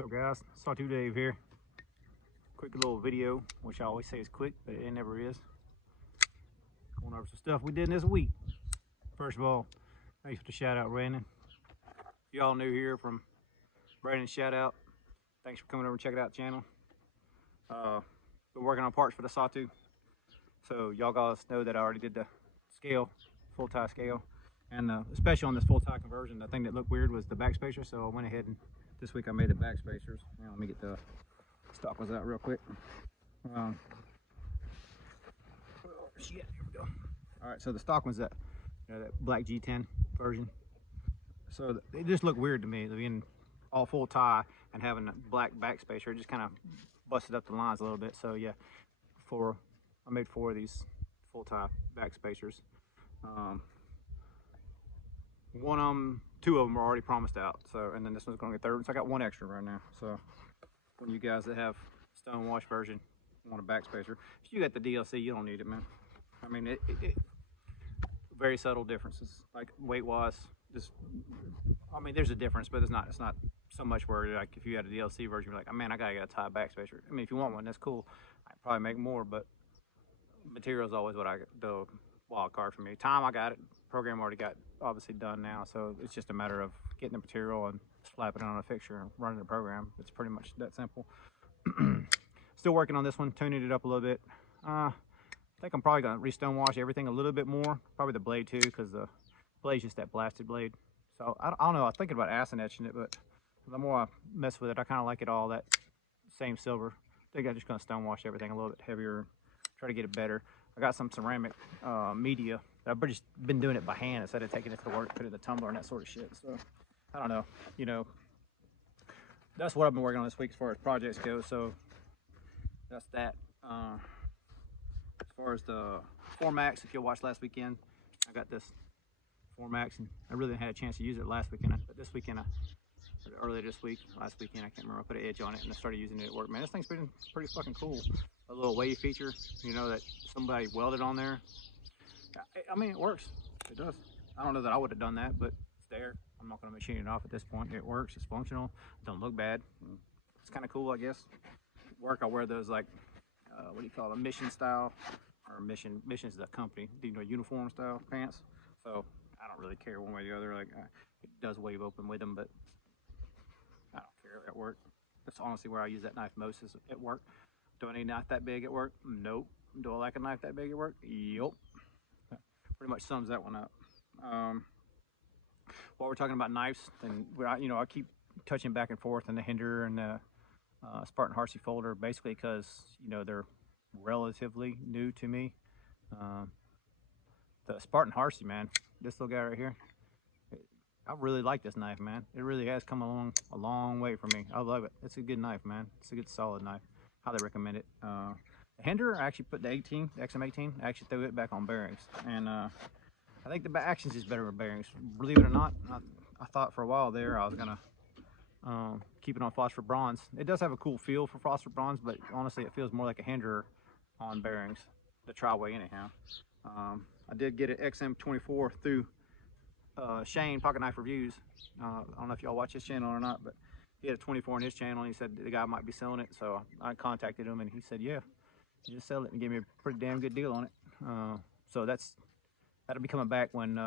What's up, guys? Satu Dave here. Quick little video, which I always say is quick, but it never is. Going over some stuff we did in this week. First of all, thanks for the shout out, Brandon. If y'all new here from Brandon's shout out, thanks for coming over and checking out the channel. Been working on parts for the Satu, so y'all guys know that I already did the scale, full tie scale, and especially on this full tie conversion, the thing that looked weird was the backspacer. So I went ahead and this week I made the backspacers. Now let me get the stock ones out real quick. Where's she at? Here we go. All right, so the stock one's that, that black G10 version. So they just look weird to me, being all full tie and having a black backspacer. It just kind of busted up the lines a little bit. So yeah, I made 4 of these full tie backspacers. One of them, 2 of them are already promised out. So, and then this one's going to get 3rd. So I got 1 extra right now. So when you guys that have stone wash version want a backspacer, if you got the DLC, you don't need it, man. I mean, it very subtle differences, like weight wise. Just, I mean, there's a difference, but it's not so much where, like, if you had a DLC version, you're like, oh, man, I gotta get a tie backspacer. I mean, if you want one, that's cool. I'd probably make more, but material is always the wild card for me. Time, I got it. Program already got obviously done now, so it's just a matter of getting the material and slapping it on a fixture and running the program. It's pretty much that simple. Still working on this one, tuning it up a little bit. I think I'm probably gonna re-stone wash everything a little bit more, probably the blade too, because the blade's just that blasted blade. So I don't know, I was thinking about acid etching it, but the more I mess with it, I kind of like it all that same silver. I think I'm just gonna stone wash everything a little bit heavier, try to get it better. I got some ceramic media. I've just been doing it by hand instead of taking it to work, put it in the tumbler and that sort of shit. So I don't know, you know, that's what I've been working on this week as far as projects go. So that's that. As far as the 4Max, if you watched last weekend, I got this 4Max, and I really didn't have a chance to use it last weekend, but this weekend, earlier this week, last weekend, I can't remember, I put an edge on it and I started using it at work. Man, this thing's been pretty fucking cool. A little wave feature, you know, that somebody welded on there. I mean, it works. It does. I don't know that I would have done that, but it's there. I'm not going to machine it off at this point. It works. It's functional. It don't look bad. It's kind of cool, I guess. At work, I wear those, like, what do you call it, mission style, or mission's the company, you know, uniform style pants. So I don't really care one way or the other. Like, it does wave open with them, but I don't care at work. That's honestly where I use that knife most, is at work. Do I need a knife that big at work? Nope. Do I like a knife that big at work? Yup. Pretty much sums that one up. While we're talking about knives, and you know, I keep touching back and forth in the Hinder and the Spartan Harsey folder, basically because, you know, they're relatively new to me. The Spartan Harsey, man, this little guy right here, I really like this knife, man. It really has come along a long way for me. I love it. It's a good knife, man. It's a good solid knife. Highly recommend it. The Hinder, I actually put the XM18, I actually threw it back on bearings, and I think the actions is better with bearings. Believe it or not, I thought for a while there I was gonna keep it on phosphor bronze. It does have a cool feel for phosphor bronze, but honestly it feels more like a Hinder on bearings, the tri-way anyhow. I did get an XM24 through Shane, Pocket Knife Reviews. I don't know if y'all watch his channel or not, but he had a 24 on his channel, and he said the guy might be selling it, so I contacted him, and he said, yeah, just sell it, and gave me a pretty damn good deal on it. So that'll be coming back when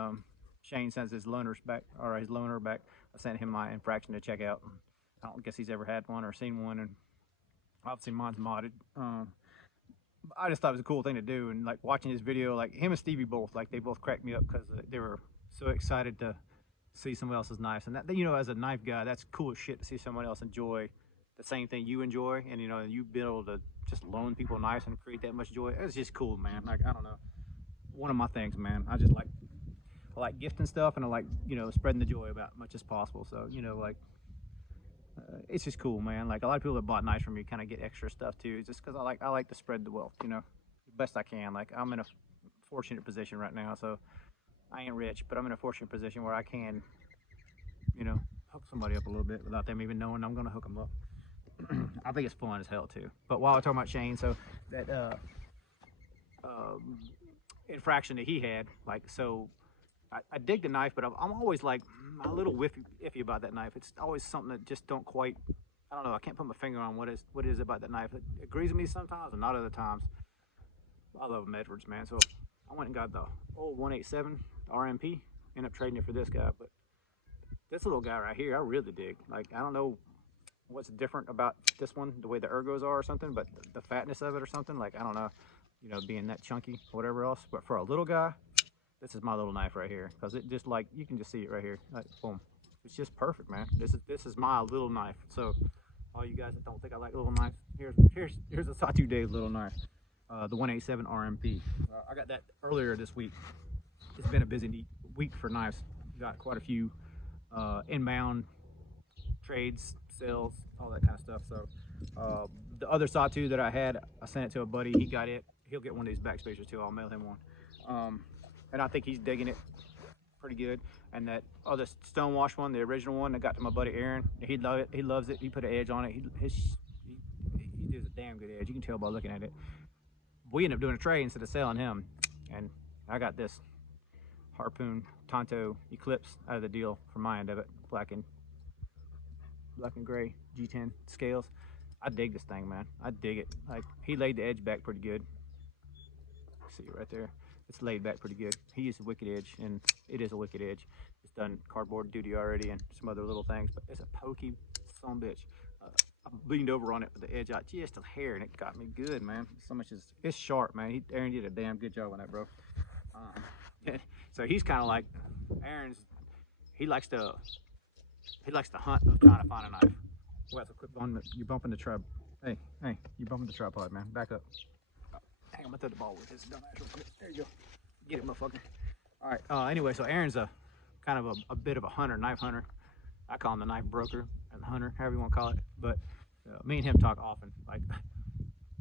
Shane sends his loaners back, or his loaner back. I sent him my infraction to check out. I don't guess he's ever had one or seen one, and obviously mine's modded. I just thought it was a cool thing to do, and like watching his video, like him and Stevie both, like they both cracked me up because they were so excited to see someone else's knives. And that, you know, as a knife guy, that's cool as shit to see someone else enjoy the same thing you enjoy, and you know, you be able to just loan people knives and create that much joy. It's just cool, man. Like, I don't know, one of my things, man. I like gifting stuff, and I like, you know, spreading the joy about as much as possible. So, you know, like, it's just cool, man. Like, a lot of people that bought knives from me kind of get extra stuff too, just because I like to spread the wealth, you know, the best I can. Like, I'm in a fortunate position right now, so I ain't rich, but I'm in a fortunate position where I can, you know, hook somebody up a little bit without them even knowing I'm gonna hook them up. I think it's fun as hell too. But while I'm talking about Shane, so that infraction that he had, like, so I dig the knife, but I'm always like a little iffy about that knife. It's always something that just don't quite, I don't know. I can't put my finger on what it is about that knife. It agrees with me sometimes, and not other times. I love them Edwards, man. So I went and got the old 187 RMP. Ended up trading it for this guy, but this little guy right here, I really dig. Like, I don't know what's different about this one, the way the ergos are or something, but the fatness of it or something. Like, I don't know, you know, being that chunky, whatever else. But for a little guy, this is my little knife right here, because it just, like, you can just see it right here. Like, boom. It's just perfect, man. This is my little knife. So all you guys that don't think I like little knives, here's a Satu Dave's little knife, the 187 RMP. I got that earlier this week. It's been a busy week for knives. Got quite a few inbound trades, sales, all that kind of stuff. So the other Satu that I had, I sent it to a buddy. He got it. He'll get one of these Backspacers too. I'll mail him one. And I think he's digging it pretty good. And that other stonewash one, the original one, I got to my buddy Aaron. He loved it. He loves it. He put an edge on it. He does a damn good edge. You can tell by looking at it. We ended up doing a trade instead of selling him, and I got this Harpoon Tonto Eclipse out of the deal from my end of it. Black and gray G10 scales. I dig this thing, man. I dig it. Like, he laid the edge back pretty good. See it right there. It's laid back pretty good. He used a wicked edge, and it is a wicked edge. It's done cardboard duty already and some other little things, but it's a pokey son of a bitch. I leaned over on it with the edge out just a hair, and it got me good, man. So much is, it's sharp, man. Aaron did a damn good job on that, bro. So he's kind of like Aaron's. He likes to hunt of trying to find a knife. Well, quit on. You're bumping the tripod. Hey, you're bumping the tripod, man. Back up. Oh, dang, I'm gonna throw the ball with this dumbass real quick. There you go. Get it, motherfucker. All right. Anyway, so Aaron's a kind of a bit of a hunter, knife hunter. I call him the knife broker and the hunter, however you want to call it. But me and him talk often, like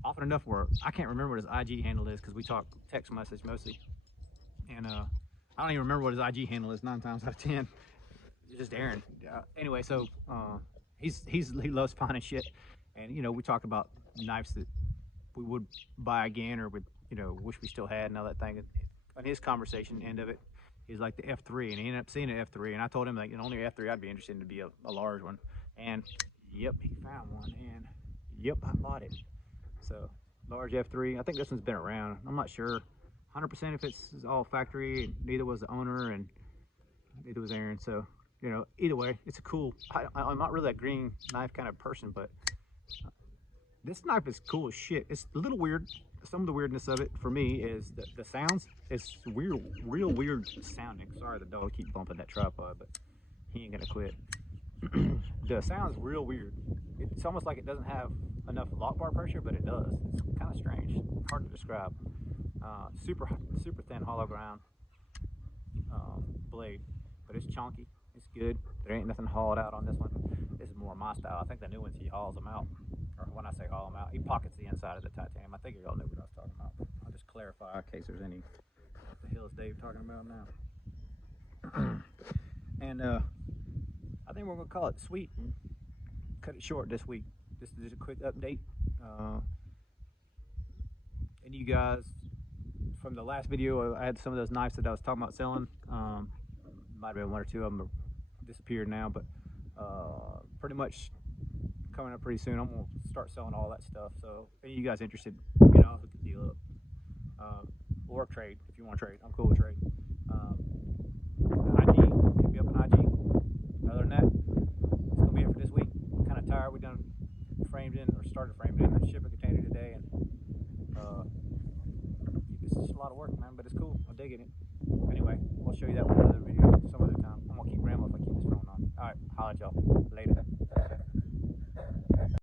often enough where I can't remember what his IG handle is, because we talk text message mostly. And I don't even remember what his IG handle is 9 times out of 10. It's just Aaron. Anyway, so he loves finding shit, and you know, we talk about knives that we would buy again or would, you know, wish we still had and all that thing. On his conversation end of it, he's like the F3, and he ended up seeing an F3, and I told him, like, the only F3 I'd be interested in to be a large one, and yep, he found one, and yep, I bought it. So large F3. I think this one's been around. I'm not sure 100% if it's all factory, and neither was the owner, and neither was Aaron. So, you know, either way, it's a cool. I'm not really a green knife kind of person, but this knife is cool as shit. It's a little weird. Some of the weirdness of it for me is the sounds. It's weird, real weird sounding. Sorry, the dog keep bumping that tripod, but he ain't gonna quit. The sound's real weird. It's almost like it doesn't have enough lock bar pressure, but it does. It's kind of strange, hard to describe. Super thin hollow ground blade, but it's chunky. It's good. There ain't nothing hauled out on this one. This is more my style. I think the new ones he hauls them out, or when I say haul them out, he pockets the inside of the titanium. I think you all know what I was talking about. I'll just clarify in case there's any. What the hell is Dave talking about now? And I think we're gonna call it sweet and cut it short this week. Just a quick update. And you guys, from the last video, I had some of those knives that I was talking about selling. Might have been 1 or 2 of them are disappeared now, but pretty much coming up pretty soon. I'm gonna start selling all that stuff. So if any of you guys interested, you know, hook the deal up. Or trade if you want to trade. I'm cool with trade. IG, hit me up on IG. Other than that, it's gonna be it for this week. I'm kind of tired. We done framed in or started framing in the shipping container today, and it's just a lot of work, man. But it's cool. I'm digging it. Anyway, I'll show you that one in another video some other time. I'm gonna keep rambling if I keep this phone on. All right, holla at y'all later.